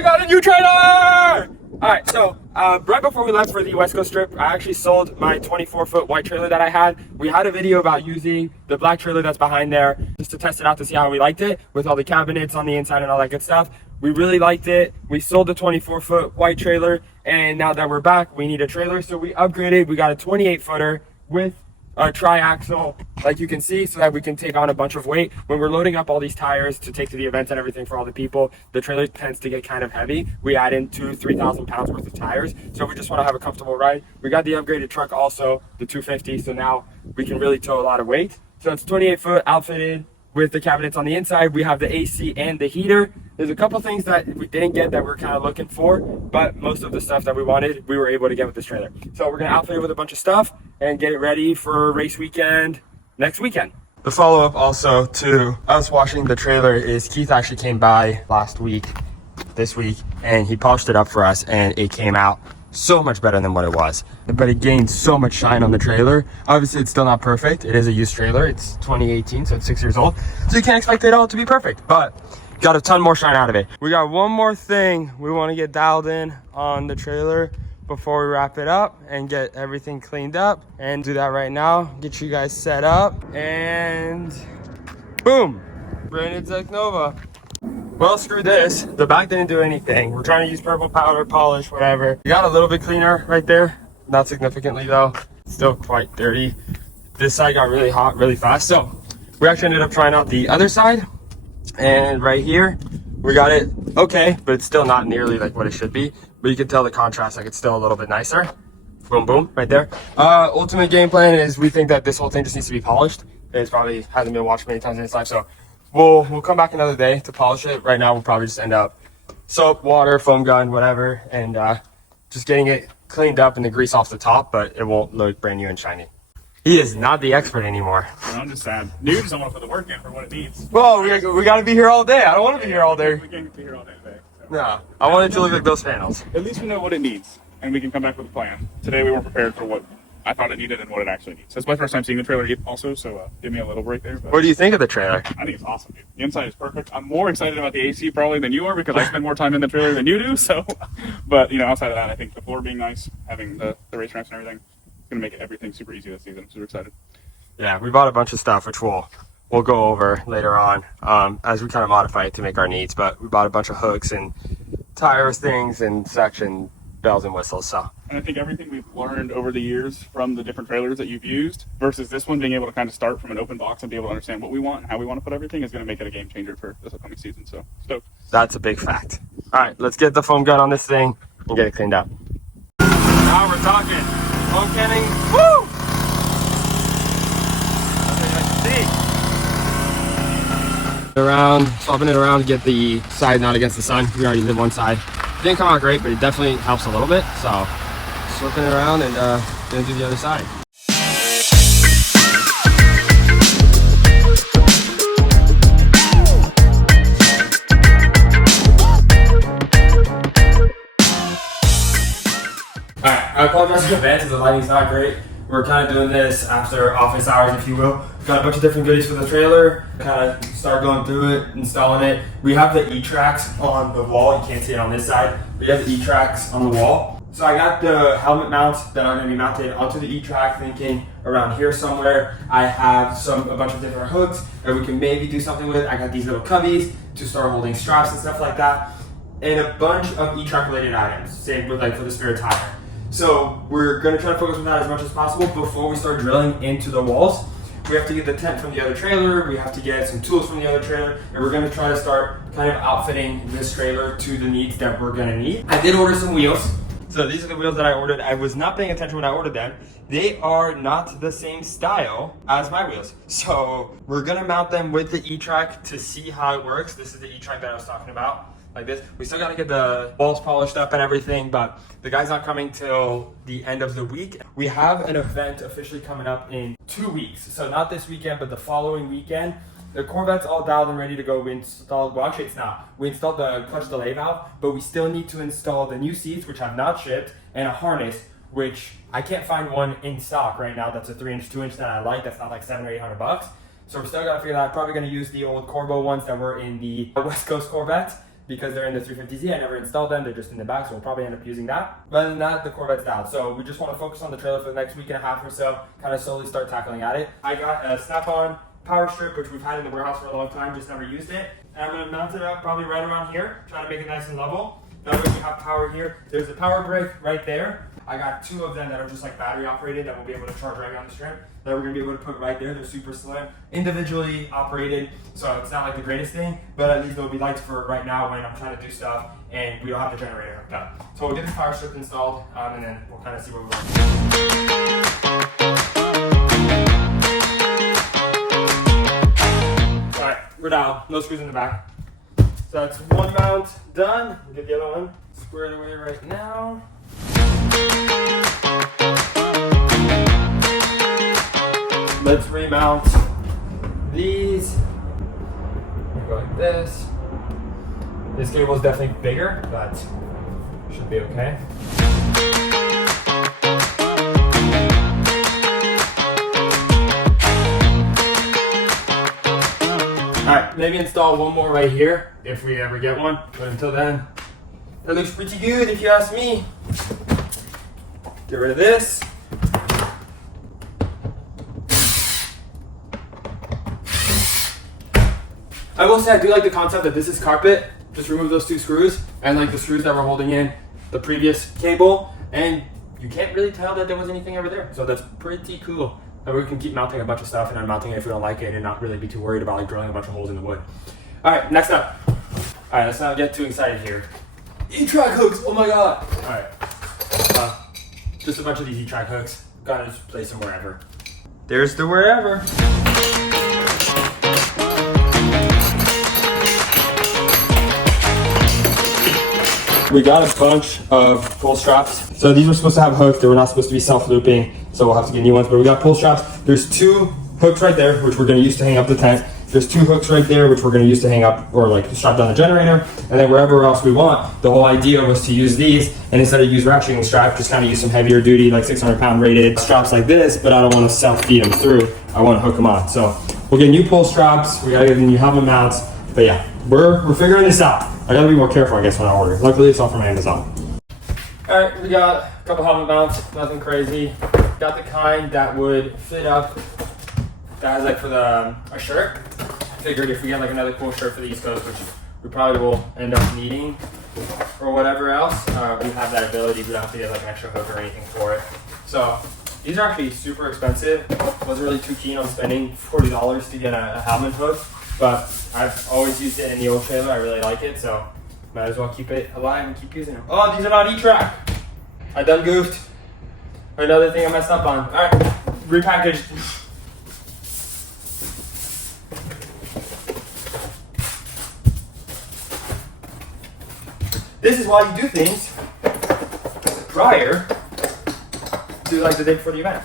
we got a new trailer! Alright, so right before we left for the West Coast trip, I actually sold my 24-foot white trailer that I had. We had a video about using the black trailer that's behind there just to test it out to see how we liked it with all the cabinets on the inside and all that good stuff. We really liked it. We sold the 24-foot white trailer, and now that we're back, we need a trailer. So we upgraded. We got a 28-footer with a tri-axle, like you can see, so that we can take on a bunch of weight. When we're loading up all these tires to take to the events and everything for all the people, the trailer tends to get kind of heavy. We add in 2,000-3,000 pounds worth of tires, so we just want to have a comfortable ride. We got the upgraded truck also, the 250, so now we can really tow a lot of weight. So it's 28 foot outfitted with the cabinets on the inside. We have the AC and the heater. There's a couple things that we didn't get that we're kind of looking for, but most of the stuff that we wanted, we were able to get with this trailer. So we're gonna outfit it with a bunch of stuff and get it ready for race weekend next weekend. The follow-up also to us washing the trailer is Keith actually came by this week, and he polished it up for us, and it came out so much better than what it was, but it gained so much shine on the trailer. Obviously it's still not perfect. It is a used trailer. It's 2018, so it's 6 years old, so you can't expect it all to be perfect, but got a ton more shine out of it. We got one more thing we want to get dialed in on the trailer before we wrap it up and get everything cleaned up, and do that right now. Get you guys set up, and boom, branded Zek Nova. Well, screw this. The back didn't do anything. We're trying to use purple powder, polish, whatever. We got a little bit cleaner right there. Not significantly though. Still quite dirty. This side got really hot really fast. So we actually ended up trying out the other side. And right here, we got it okay, but it's still not nearly like what it should be. But you can tell the contrast, like it's still a little bit nicer. Boom, boom, right there. Ultimate game plan is we think that this whole thing just needs to be polished. It's probably hasn't been washed many times in its life. So we'll come back another day to polish it. Right now, we'll probably just end up soap, water, foam gun, whatever, and just getting it cleaned up and the grease off the top, but it won't look brand new and shiny. He is not the expert anymore. I'm just sad. Dude just don't want to put the work in for what it needs. Well, we got to be here all day. I don't want to be here all day. We can't be here all day today. So. No, I want it to look like those panels. At least we know what it needs, and we can come back with a plan. Today we weren't prepared for what I thought it needed and what it actually needs. That's my first time seeing the trailer also, so give me a little break there. But What do you think of the trailer? I think it's awesome, dude. The inside is perfect. I'm more excited about the AC probably than you are because I spend more time in the trailer than you do. So, but outside of that, I think the floor being nice, having the race ramps and everything, it's gonna make everything super easy this season. I'm super excited. Yeah, we bought a bunch of stuff, which we'll go over later on as we kind of modify it to make our needs. But we bought a bunch of hooks and tires, things, and section bells and whistles. So. And I think everything we've learned over the years from the different trailers that you've used versus this one being able to kind of start from an open box and be able to understand what we want and how we want to put everything is going to make it a game changer for this upcoming season. So stoked. That's a big fact. All right, let's get the foam gun on this thing and get it cleaned up. Now we're talking. Foam canning. Woo! Around, swapping it around to get the side not against the sun. We already did one side. It didn't come out great, but it definitely helps a little bit. So, flipping it around and gonna do the other side. Alright, I apologize in advance if the lighting's not great. We're kind of doing this after office hours, if you will. Got a bunch of different goodies for the trailer. Kind of start going through it, installing it. We have the E-Tracks on the wall. You can't see it on this side. We have the E-Tracks on the wall. So I got the helmet mounts that are going to be mounted onto the E-Track, thinking around here somewhere. I have a bunch of different hooks that we can maybe do something with. I got these little cubbies to start holding straps and stuff like that. And a bunch of E-Track related items. Same with for the spare tire. So we're going to try to focus on that as much as possible before we start drilling into the walls. We have to get the tent from the other trailer, we have to get some tools from the other trailer, and we're going to try to start kind of outfitting this trailer to the needs that we're going to need. I did order some wheels. So these are the wheels that I ordered. I was not paying attention when I ordered them. They are not the same style as my wheels. So we're going to mount them with the E-Track to see how it works. This is the E-Track that I was talking about. Like this. We still got to get the walls polished up and everything, but the guy's not coming till the end of the week. We have an event officially coming up in 2 weeks. So not this weekend, but the following weekend. The Corvette's all dialed and ready to go. We installed, well actually it's not. We installed the clutch delay valve, but we still need to install the new seats, which have not shipped, and a harness, which I can't find one in stock right now. That's a 3-inch, 2-inch that I like. That's not like $700 or $800. So we're still got to figure that out. Probably going to use the old Corbeau ones that were in the West Coast Corvette. because they're in the 350Z. I never installed them. They're just in the back, so we'll probably end up using that. But other than that, the Corvette's down. So we just want to focus on the trailer for the next week and a half or so, kind of slowly start tackling at it. I got a Snap-on power strip, which we've had in the warehouse for a long time, just never used it. And I'm gonna mount it up probably right around here, trying to make it nice and level. That way we have power here. There's a power brick right there. I got 2 of them that are just like battery operated that we'll be able to charge right on the strip. That we're gonna be able to put right there. They're super slim, individually operated, so it's not like the greatest thing, but at least they'll be lights for right now when I'm trying to do stuff and we don't have the generator hooked up. So we'll get the power strip installed, and then we'll kind of see where we're going. All right, we're down. No screws in the back. So that's one mount done. We'll get the other one squared away right now. Let's remount these. Go like this. This cable is definitely bigger, but should be okay. Alright, maybe install one more right here if we ever get one, but until then, that looks pretty good if you ask me. Get rid of this. I will say I do like the concept that this is carpet. Just remove those 2 screws and like the screws that were holding in the previous cable, and you can't really tell that there was anything over there. So that's pretty cool. And we can keep mounting a bunch of stuff and unmounting it if we don't like it and not really be too worried about like drilling a bunch of holes in the wood. All right, next up. All right, let's not get too excited here. E-track hooks, oh my God. All right, just a bunch of these E-track hooks. Gotta just place them wherever. There's the wherever. We got a bunch of pull straps. So these were supposed to have hooks. They were not supposed to be self-looping, so we'll have to get new ones. But we got pull straps. There's 2 hooks right there, which we're going to use to hang up the tent. There's 2 hooks right there, which we're going to use to hang up or like strap down the generator. And then wherever else we want, the whole idea was to use these, and instead of use ratcheting straps, just kind of use some heavier duty, like 600-pound rated straps like this. But I don't want to self-feed them through. I want to hook them on. So we'll get new pull straps. We got to get new helmet mounts. But yeah, we're figuring this out. I gotta be more careful, I guess, when I order. Luckily, it's all from Amazon. All right, we got a couple helmet mounts, nothing crazy. Got the kind that would fit up. That has like for a shirt. Figured if we get like another cool shirt for the East Coast, which we probably will end up needing, or whatever else, we have that ability. We don't have to get like an extra hook or anything for it. So these are actually super expensive. Wasn't really too keen on spending $40 to get a helmet hook. But I've always used it in the old trailer. I really like it, so might as well keep it alive and keep using them. Oh, these are not E-track. I done goofed. Another thing I messed up on. All right, repackaged. This is why you do things prior to like the day before the event.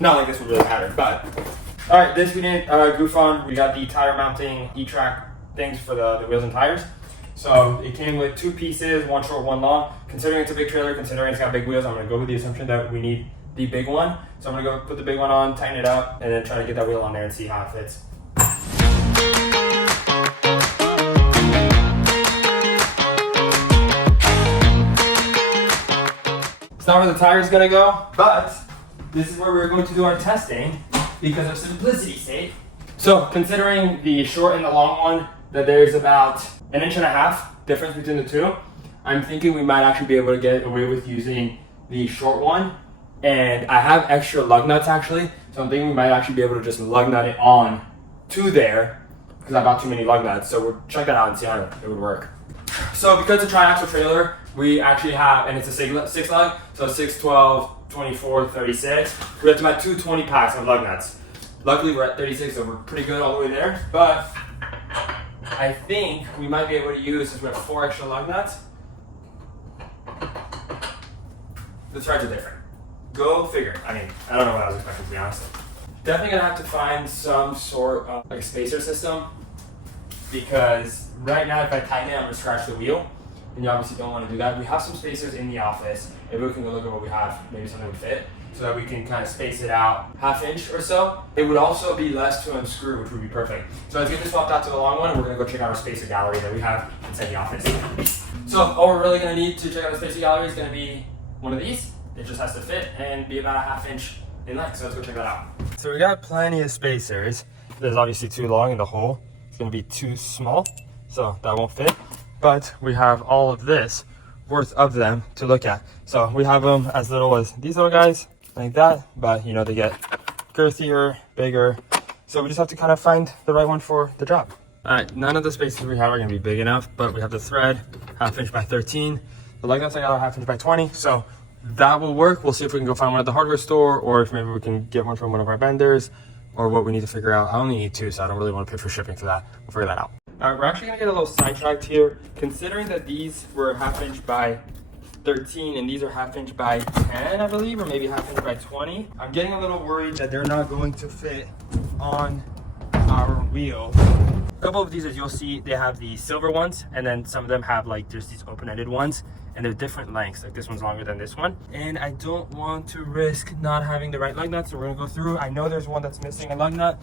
Not like this would really matter, but. All right, this we didn't goof on. We got the tire mounting E-track things for the wheels and tires. So it came with 2 pieces, 1 short, 1 long. Considering it's a big trailer, considering it's got big wheels, I'm gonna go with the assumption that we need the big one. So I'm gonna go put the big one on, tighten it up, and then try to get that wheel on there and see how it fits. It's not where the tire's gonna go, but this is where we're going to do our testing. Because of simplicity's sake. So considering the short and the long one, that there's about 1.5 inches difference between the 2, I'm thinking we might actually be able to get away with using the short one. And I have extra lug nuts actually, so I'm thinking we might actually be able to just lug nut it on to there because I bought too many lug nuts. So we'll check that out and see how it would work. So because it's a tri-axle trailer, we actually have, and it's a 6 lug, so 6, 12, 24, 36. We have to buy 2 20 packs of lug nuts. Luckily we're at 36, so we're pretty good all the way there. But I think we might be able to use, since we have 4 extra lug nuts, the threads are different. Go figure. I mean, I don't know what I was expecting, to be honest. Definitely gonna have to find some sort of like spacer system, because right now if I tighten it, I'm gonna scratch the wheel. And you obviously don't want to do that. We have some spacers in the office. Maybe we can go look at what we have. Maybe something would fit. so that we can kind of space it out ½ inch or so. It would also be less to unscrew, which would be perfect. So let's get this swapped out to the long one, and we're gonna go check out our spacer gallery that we have inside the office. So all we're really gonna need to check out the spacer gallery is gonna be one of these. It just has to fit and be about ½ inch in length. So let's go check that out. So we got plenty of spacers. There's obviously too long in the hole. It's gonna be too small, so that won't fit. But we have all of this worth of them to look at. So we have them as little as these little guys, like that, but you know, they get girthier, bigger. So we just have to kind of find the right one for the job. All right, none of the spacers we have are gonna be big enough, but we have the thread, ½ inch by 13. The lug nuts I got are ½ inch by 20, so that will work. We'll see if we can go find one at the hardware store, or if maybe we can get one from one of our vendors, or what we need to figure out. I only need 2, so I don't really want to pay for shipping for that. We'll figure that out. All right, we're actually gonna get a little sidetracked here, considering that these were ½ inch by 13 and these are ½ inch by 10, I believe, or maybe ½ inch by 20. I'm getting a little worried that they're not going to fit on our wheel. A couple of these, as you'll see, they have the silver ones, and then some of them have like just these open-ended ones, and they're different lengths. Like this one's longer than this one, and I don't want to risk not having the right lug nuts, so we're gonna go through. I know there's one that's missing a lug nut,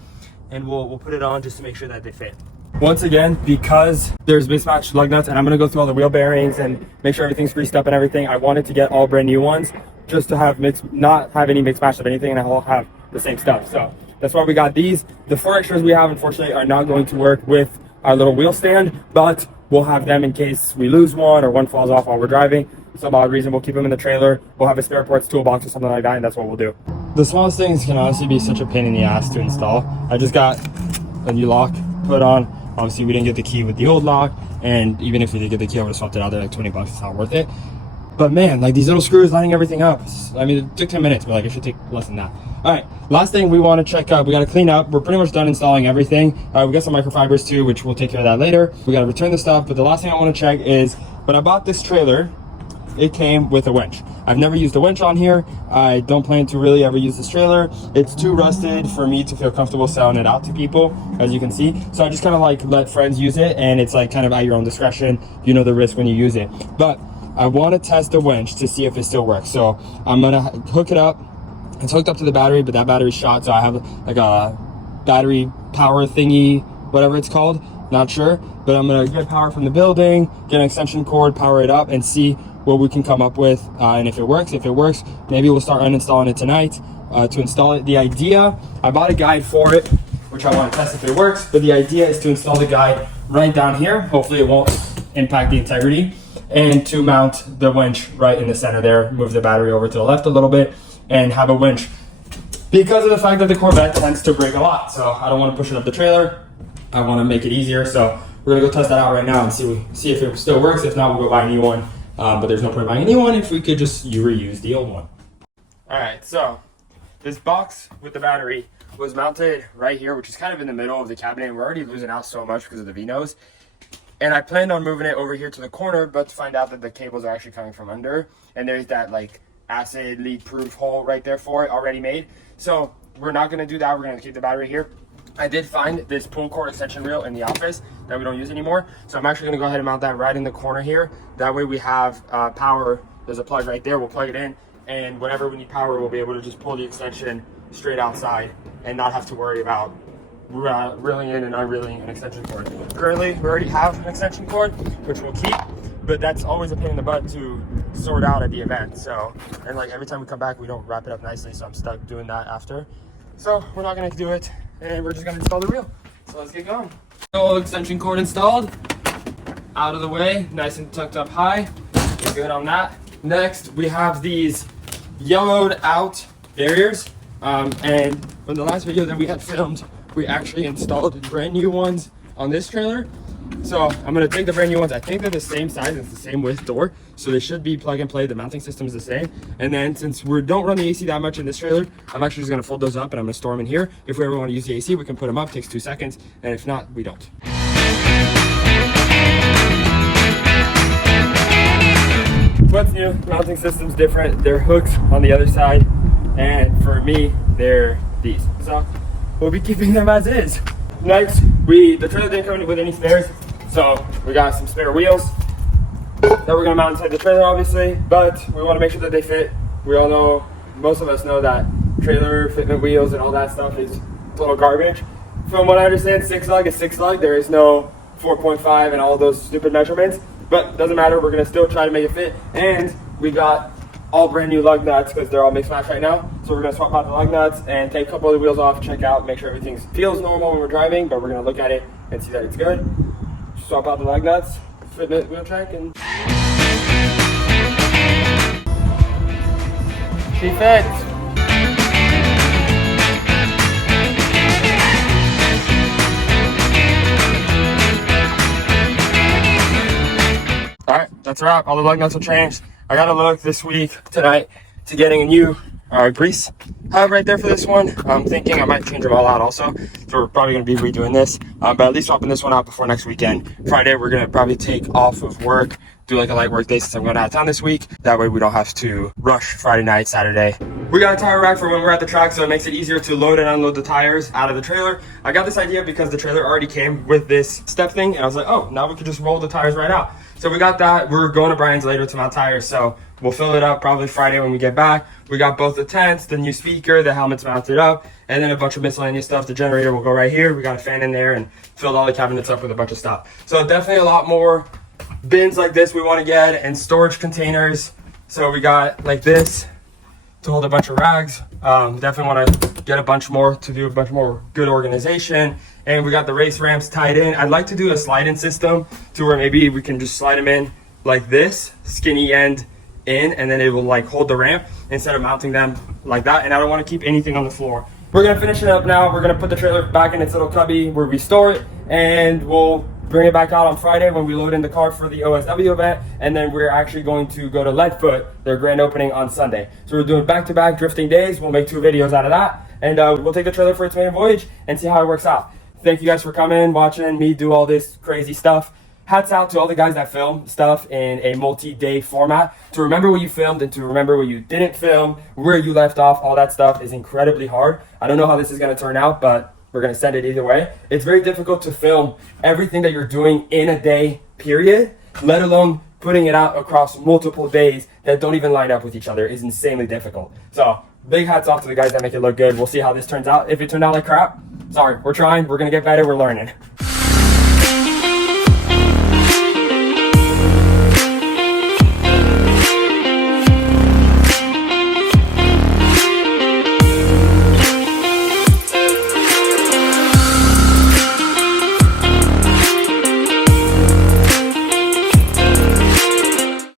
and we'll put it on just to make sure that they fit. Once again, because there's mismatched lug nuts, and I'm gonna go through all the wheel bearings and make sure everything's greased up and everything, I wanted to get all brand new ones just to have not have any mixed match of anything, and all have the same stuff. So that's why we got these. The 4 extras we have, unfortunately, are not going to work with our little wheel stand, but we'll have them in case we lose one or one falls off while we're driving. Some odd reason, we'll keep them in the trailer. We'll have a spare parts toolbox or something like that, and that's what we'll do. The smallest things can honestly be such a pain in the ass to install. I just got a new lock put on. Obviously, we didn't get the key with the old lock, and even if we did get the key, I would have swapped it out there, like 20 bucks. It's not worth it. But man, like these little screws lining everything up. I mean, it took 10 minutes, but like it should take less than that. All right, last thing we want to check out, we got to clean up. We're pretty much done installing everything. We got some microfibers too, which we'll take care of that later. We got to return the stuff, but the last thing I want to check is when I bought this trailer, it came with a winch. I've never used a winch on here. I don't plan to really ever use this trailer. It's too rusted for me to feel comfortable selling it out to people, as you can see. So I just kind of like let friends use it, and it's like kind of at your own discretion. You know the risk when you use it. But I want to test the winch to see if it still works. So I'm gonna hook it up. It's hooked up to the battery, but that battery's shot, so I have like a battery power thingy, whatever it's called, not sure. But I'm gonna get power from the building, get an extension cord, power it up, and see what we can come up with, and if it works, maybe we'll start uninstalling it tonight to install it. The idea, I bought a guide for it, which I want to test if it works, but the idea is to install the guide right down here. Hopefully it won't impact the integrity, and to mount the winch right in the center there, move the battery over to the left a little bit, and have a winch. Because of the fact that the Corvette tends to break a lot, so I don't want to push it up the trailer. I want to make it easier, so we're gonna go test that out right now and see if it still works. If not, we'll go buy a new one. But there's no point buying a new one if we could just reuse the old one. All right, so this box with the battery was mounted right here, which is kind of in the middle of the cabinet, and we're already losing out so much because of the V-nose. And I planned on moving it over here to the corner, but to find out that the cables are actually coming from under, and there's that like acid leak proof hole right there for it already made. So we're not gonna do that. We're gonna keep the battery here. I did find this pull cord extension reel in the office that we don't use anymore. So I'm actually gonna go ahead and mount that right in the corner here. That way we have power. There's a plug right there, we'll plug it in, and whenever we need power, we'll be able to just pull the extension straight outside and not have to worry about reeling in and unreeling an extension cord. Currently, we already have an extension cord, which we'll keep, but that's always a pain in the butt to sort out at the event. So, and like every time we come back, we don't wrap it up nicely, so I'm stuck doing that after. So we're not gonna do it, and we're just gonna install the reel. So let's get going. Old extension cord installed, out of the way, nice and tucked up high. We're good on that. Next, we have these yellowed out barriers, and from the last video that we had filmed, we actually installed brand new ones on this trailer. So I'm gonna take the brand new ones. I think they're the same size, it's the same width door, so they should be plug and play. The mounting system is the same. And then since we don't run the AC that much in this trailer, I'm actually just gonna fold those up and I'm gonna store them in here. If we ever wanna use the AC, we can put them up, takes 2 seconds, and if not, we don't. What's new? Mounting system's different. They're hooks on the other side, and for me, they're these. So we'll be keeping them as is. Next, the trailer didn't come with any spares, so we got some spare wheels that we're gonna mount inside the trailer, obviously, but we wanna make sure that they fit. We all know most of us know that trailer fitment wheels and all that stuff is total garbage. From what I understand, 6-lug is 6-lug. There is no 4.5 and all those stupid measurements, but doesn't matter. We're gonna still try to make it fit. And we got all brand new lug nuts because they're all mixed match right now. So we're gonna swap out the lug nuts and take a couple of the wheels off, check out, make sure everything feels normal when we're driving, but we're gonna look at it and see that it's good. Swap out the lug nuts, fitment wheel check, and she fits. Alright, that's a wrap. All the lug nuts will change. I gotta look this week, tonight, to getting a new grease hub right there for this one. I'm thinking I might change them all out also. So we're probably gonna be redoing this. But at least swapping this one out before next weekend. Friday, we're gonna probably take off of work, do like a light work day since I'm going out of town this week. That way we don't have to rush Friday night, Saturday. We got a tire rack for when we're at the track, so it makes it easier to load and unload the tires out of the trailer. I got this idea because the trailer already came with this step thing, and I was like, oh, now we can just roll the tires right out. So we got that. We're going to Brian's later to mount tires, so we'll fill it up probably Friday when we get back. We got both the tents, the new speaker, the helmet's mounted up, and then a bunch of miscellaneous stuff. The generator will go right here. We got a fan in there and filled all the cabinets up with a bunch of stuff. So definitely a lot more bins like this we want to get, and storage containers. So we got like this to hold a bunch of rags. Definitely want to get a bunch more to do a bunch more good organization. And we got the race ramps tied in. I'd like to do a slide-in system to where maybe we can just slide them in like this, skinny end in, and then it will like hold the ramp instead of mounting them like that. And I don't want to keep anything on the floor. We're gonna finish it up now. We're gonna put the trailer back in its little cubby where we store it, and we'll bring it back out on Friday when we load in the car for the OSW event. And then we're actually going to go to Leadfoot, their grand opening on Sunday. So we're doing back-to-back drifting days. We'll make 2 videos out of that, and we'll take the trailer for its main voyage and see how it works out. Thank you guys for coming, watching me do all this crazy stuff. Hats out to all the guys that film stuff in a multi-day format. To remember what you filmed and to remember what you didn't film, where you left off, all that stuff is incredibly hard. I don't know how this is going to turn out, but we're going to send it either way. It's very difficult to film everything that you're doing in a day period, let alone putting it out across multiple days that don't even line up with each other is insanely difficult. So big hats off to the guys that make it look good. We'll see how this turns out. If it turned out like crap, sorry, we're trying. We're going to get better. We're learning.